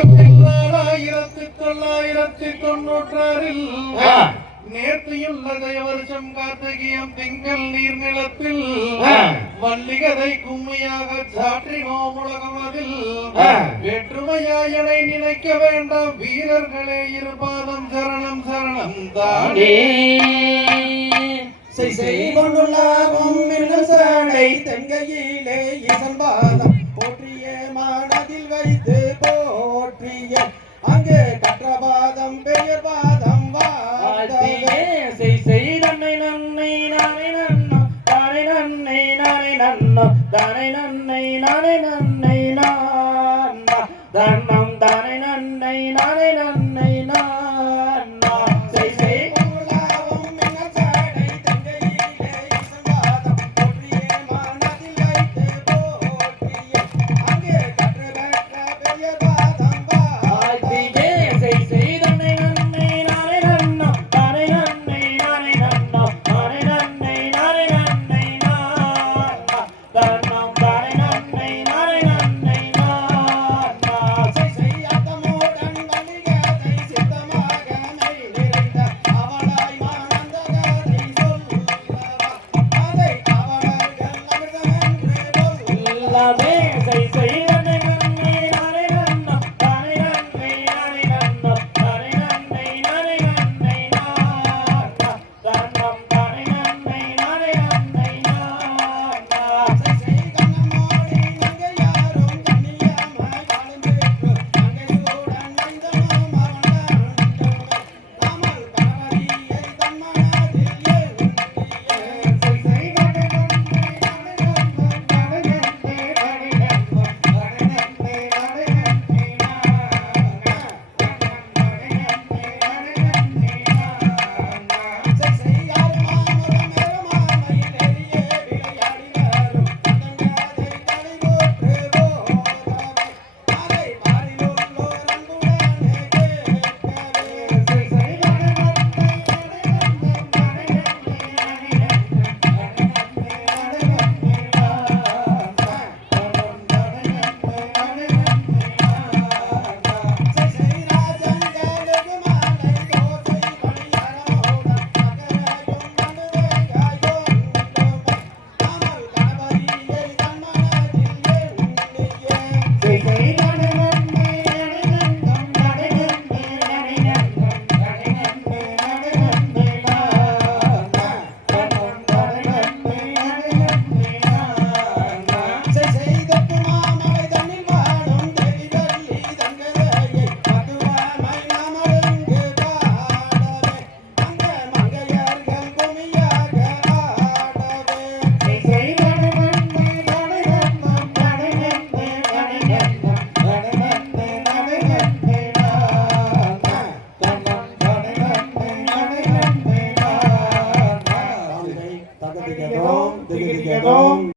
1996 நேர்த்தியுள்ளதை வருஷம் கார்த்திகியம் திங்கள் நீர்நிலத்தில் வள்ளிகதை கும்மியாக சாற்றி மாமுலகமதில் வேற்றுமையாயனை நினைக்க வேண்டாம் வீரர்களே இருபாதம் சரணம் சரணம் தானே செய்கொண்டுள்ளாகும் சாடை தென்கையிலே இசன்பாதம் போற்றிய மானதில் வைத்து போற்றிய அங்கே கற்றபாதம் பெயர் பாதம் நன்னை நன்னை நானே நன்னோ தானே நன்னை நானே நன்னோ தானே நன்னை நானே நன்னை நான்னா தன்னம் தானே நன்னை நானே நன்னை நான்னா Dong,